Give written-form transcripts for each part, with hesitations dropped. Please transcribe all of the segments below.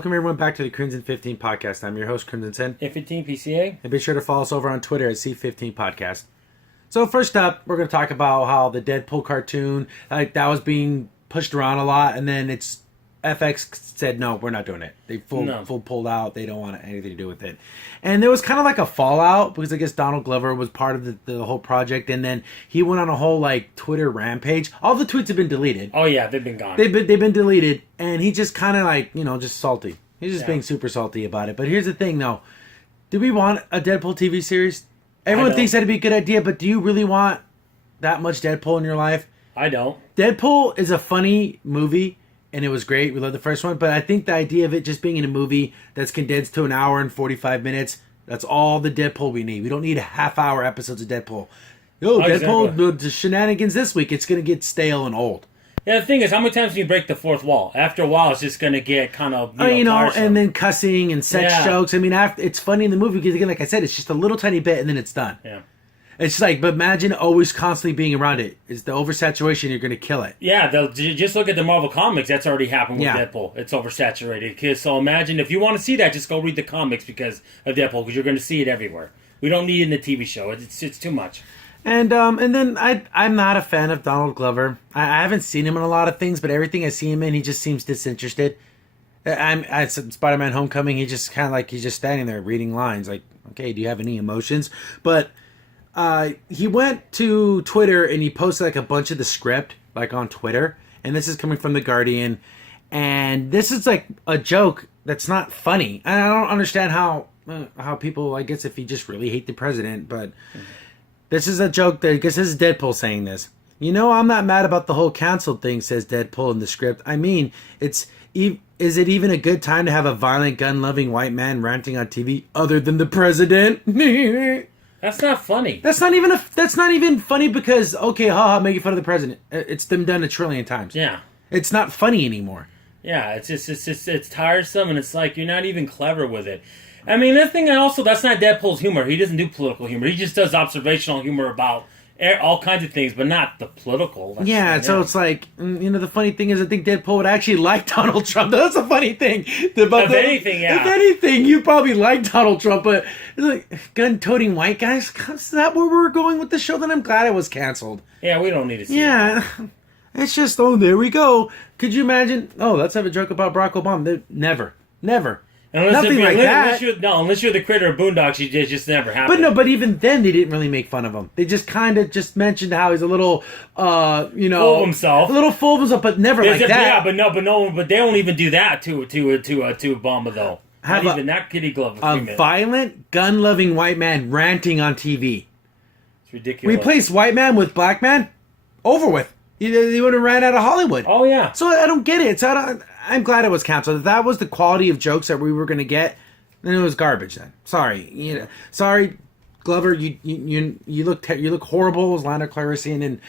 Welcome everyone back to the Crimson 15 podcast. I'm your host, Crimson 10. A15 PCA. And be sure to follow us over on Twitter at C15 Podcast. So first up, we're going to talk about how the Deadpool cartoon, that was being pushed around a lot, and then FX said, no, we're not doing it. They full pulled out. They don't want anything to do with it. And there was kind of like a fallout because I guess Donald Glover was part of the whole project, and then he went on a whole Twitter rampage. All the tweets have been deleted. Oh yeah, they've been gone. They've been deleted, and he just kind of just salty. He's just being super salty about it. But here's the thing, though: do we want a Deadpool TV series? Everyone thinks that'd be a good idea, but do you really want that much Deadpool in your life? I don't. Deadpool is a funny movie. And it was great. We loved the first one. But I think the idea of it just being in a movie that's condensed to an hour and 45 minutes, that's all the Deadpool we need. We don't need half-hour episodes of Deadpool. Deadpool, the shenanigans this week, it's going to get stale and old. Yeah, the thing is, how many times can you break the fourth wall? After a while, it's just going to get kind of, tiresome. And then cussing and sex jokes. I mean, it's funny in the movie because, again, like I said, it's just a little tiny bit and then it's done. Yeah. It's but imagine always constantly being around it. It's the oversaturation, you're going to kill it. Yeah, just look at the Marvel Comics. That's already happened with Deadpool. It's oversaturated. So imagine, if you want to see that, just go read the comics because of Deadpool, because you're going to see it everywhere. We don't need it in the TV show. It's too much. And then I'm not a fan of Donald Glover. I haven't seen him in a lot of things, but everything I see him in, he just seems disinterested. At Spider-Man Homecoming, he just kind of he's just standing there reading lines. Okay, do you have any emotions? But he went to Twitter and he posted a bunch of the script on Twitter, and this is coming from The Guardian, and this is a joke that's not funny. And I don't understand how people, I guess if you just really hate the president, but this is a joke that, I guess this is Deadpool saying this. I'm not mad about the whole canceled thing, says Deadpool in the script. I mean, is it even a good time to have a violent gun-loving white man ranting on TV other than the president? That's not funny. That's not even funny because, okay, haha, making fun of the president. It's been done a trillion times. Yeah. It's not funny anymore. Yeah, it's tiresome, and it's you're not even clever with it. I mean, the thing also, that's not Deadpool's humor. He doesn't do political humor. He just does observational humor about all kinds of things, but not the political. So it's the funny thing is I think Deadpool would actually like Donald Trump. That's a funny thing. If anything, you probably like Donald Trump, but gun-toting white guys, is that where we're going with the show? Then I'm glad it was canceled. Yeah, we don't need to see that. It's just, there we go. Could you imagine? Let's have a joke about Barack Obama. Never. Nothing like that. Unless you're the creator of Boondocks, it just never happened. But even then, they didn't really make fun of him. They just kind of just mentioned how he's a little, full of himself. A little full of himself, but never like that. Yeah, but they don't even do that to Obama though. Not even that kitty glove. A violent, gun-loving white man ranting on TV. It's ridiculous. Replace white man with black man. Over with. He would have ran out of Hollywood. Oh yeah. So I don't get it. I'm glad it was canceled. If that was the quality of jokes that we were going to get, then it was garbage. Then sorry, sorry, Glover. You look horrible as Lana Clarissian in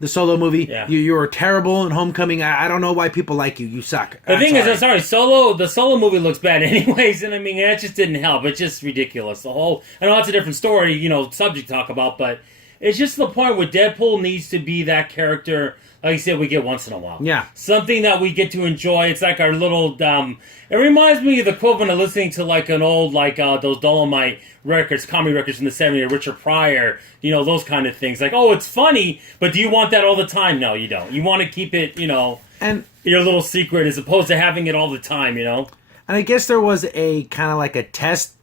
the Solo movie. Yeah. You were terrible in Homecoming. I don't know why people like you. You suck. The thing is, the Solo movie looks bad anyways, and I mean that just didn't help. It's just ridiculous. I know it's a different story, subject to talk about, but it's just the point where Deadpool needs to be that character. Like you said, we get once in a while. Yeah. Something that we get to enjoy. It's like our little, it reminds me of the equivalent of listening to an old, those Dolomite records, comedy records from the 70s, Richard Pryor, those kind of things. It's funny, but do you want that all the time? No, you don't. You want to keep it, and your little secret as opposed to having it all the time, And I guess there was a kind of a test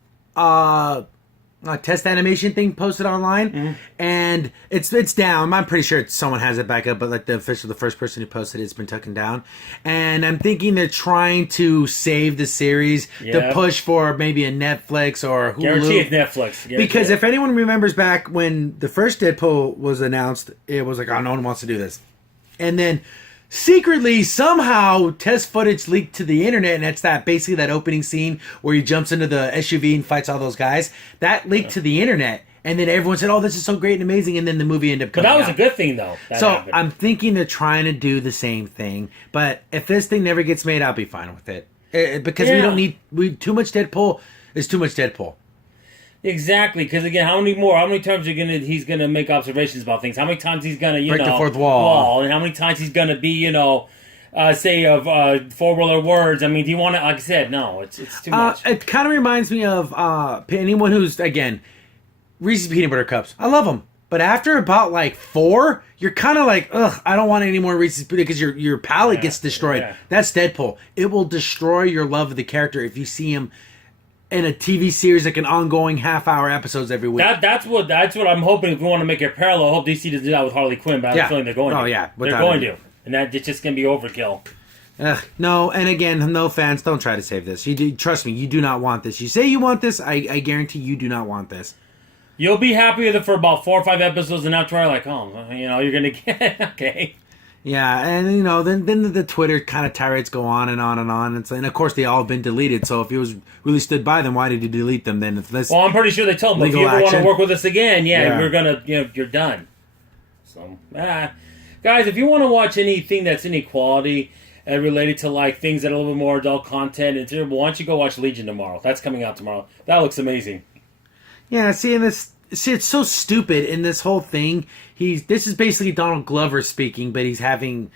animation thing posted online, and it's down. I'm pretty sure someone has it back up, but the first person who posted it's been taken down. And I'm thinking they're trying to save the series to push for maybe a Netflix or Hulu. Guarantee it's Netflix. Because if anyone remembers back when the first Deadpool was announced, it was no one wants to do this. And then secretly, somehow, test footage leaked to the internet, and it's basically that opening scene where he jumps into the SUV and fights all those guys. That leaked to the internet, and then everyone said, this is so great and amazing, and then the movie ended up coming out. But that was a good thing, though. I'm thinking they're trying to do the same thing, but if this thing never gets made, I'll be fine with it. Because we don't need... too much Deadpool is too much Deadpool. Exactly, because again, how many times he's gonna make observations about things? How many times he's gonna, break the fourth wall, and how many times he's gonna be, say of 4-wheeler words. I mean, do you want to? Like I said, no, it's too much. It kind of reminds me of anyone who's, again, Reese's Peanut Butter Cups. I love them. But after about like 4, you're kind of like, ugh, I don't want any more Reese's Peanut because your palate gets destroyed. Yeah. That's Deadpool. It will destroy your love of the character if you see him in a TV series, like an ongoing half-hour episodes every week. That's what I'm hoping. If we want to make it parallel, I hope DC does that with Harley Quinn. But I have a feeling they're going to. Oh yeah, they're going to, and that it's just going to be overkill. No, and again, no fans, don't try to save this. Trust me, you do not want this. You say you want this, I guarantee you do not want this. You'll be happy with it for about 4 or 5 episodes, and after like, oh, you're gonna get okay. Yeah, and then the Twitter kind of tirades go on and on and on, and of course they all have been deleted. So if he was really stood by them, why did you delete them then? If this, well, I'm pretty sure they told him if you ever want to work with us again, we're gonna, you're done. So, guys, if you want to watch anything that's inequality related to like things that are a little bit more adult content and terrible, why don't you go watch Legion tomorrow? That's coming out tomorrow. That looks amazing. Yeah, it's so stupid in this whole thing. This is basically Donald Glover speaking, but he's having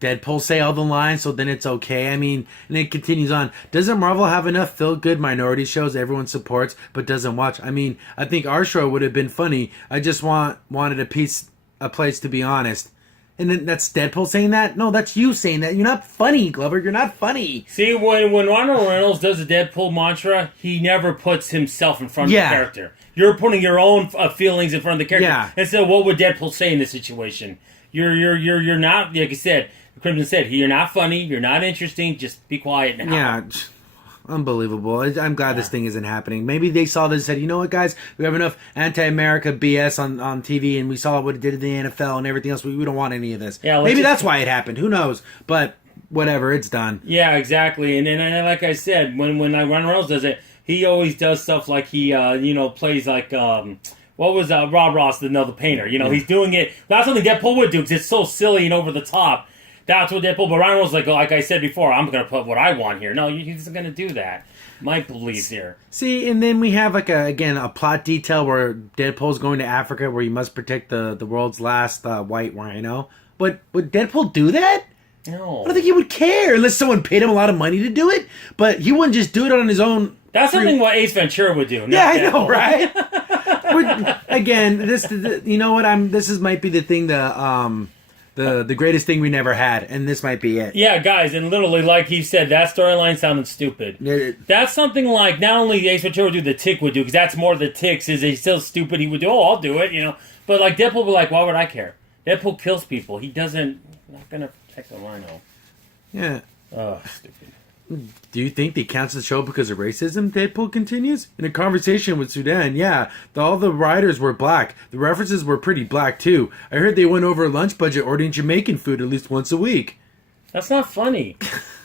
Deadpool say all the lines, so then it's okay. I mean, and it continues on. Doesn't Marvel have enough feel-good minority shows everyone supports but doesn't watch? I mean, I think our show would have been funny. I just wanted a place to be honest. And then that's Deadpool saying that? No, that's you saying that. You're not funny, Glover. You're not funny. See, when Ryan Reynolds does the Deadpool mantra, he never puts himself in front of the character. You're putting your own feelings in front of the character. Yeah. And so what would Deadpool say in this situation? You're not, like I said, Crimson said, you're not funny, you're not interesting, just be quiet now. Yeah. Unbelievable. I'm glad this thing isn't happening. Maybe they saw this and said, you know what, guys? We have enough anti-America BS on TV, and we saw what it did to the NFL and everything else. We don't want any of this. Yeah, maybe that's why it happened. Who knows? But whatever, it's done. Yeah, exactly. And like I said, when Ryan Reynolds does it, he always does stuff like he, plays like, what was Rob Ross, the painter? He's doing it. That's something Deadpool would do because it's so silly and over the top. That's what Deadpool, but Ryan was like I said before, I'm going to put what I want here. No, he's going to do that. My belief here. See, and then we have a plot detail where Deadpool's going to Africa where he must protect the world's last white rhino. But would Deadpool do that? No. I don't think he would care unless someone paid him a lot of money to do it. But he wouldn't just do it on his own. That's something what Ace Ventura would do. Yeah, I know, right? Again, this might be the thing the greatest thing we never had, and this might be it. Yeah, guys, and literally, like he said, that storyline sounded stupid. That's something like not only Ace Ventura would do, the Tick would do, because that's more the Tick's. Is he's still stupid? He would do, I'll do it, But like Deadpool would be like, why would I care? Deadpool kills people. He doesn't. Not gonna protect the rhino. Yeah. Oh, stupid. Do you think they cancel the show because of racism? Deadpool continues. In a conversation with Sudan, all the writers were black. The references were pretty black, too. I heard they went over a lunch budget ordering Jamaican food at least once a week. That's not funny.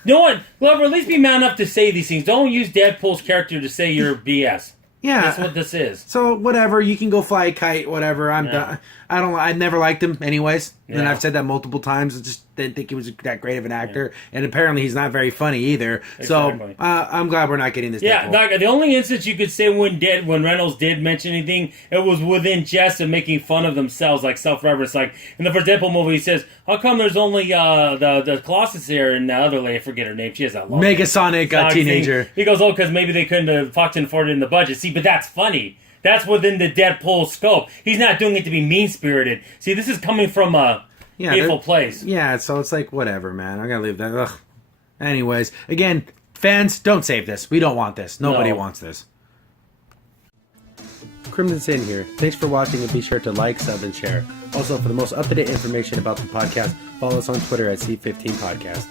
No one, Glover, at least be man enough to say these things. Don't use Deadpool's character to say you're BS. Yeah. That's what this is. So, whatever. You can go fly a kite, whatever. I never liked him anyways. Yeah. And I've said that multiple times. I just didn't think he was that great of an actor. Yeah. And apparently he's not very funny either. Exactly. So, I'm glad we're not getting this. Yeah, the only instance you could say when Reynolds did mention anything, it was within jest of making fun of themselves, like self-reference. Like, in the first Deadpool movie, he says, how come there's only the Colossus here and the other lady, I forget her name, she has that long Megasonic teenager. Thing. He goes, because maybe they couldn't, Fox didn't afford it in the budget. See, but that's funny. That's within the Deadpool scope. He's not doing it to be mean-spirited. See, this is coming from a hateful place. Yeah, so it's like, whatever, man. I'm going to leave that. Ugh. Anyways, again, fans, don't save this. We don't want this. Nobody wants this. Crimson Sin here. Thanks for watching, and be sure to like, sub, and share. Also, for the most up-to-date information about the podcast, follow us on Twitter at C15 Podcast.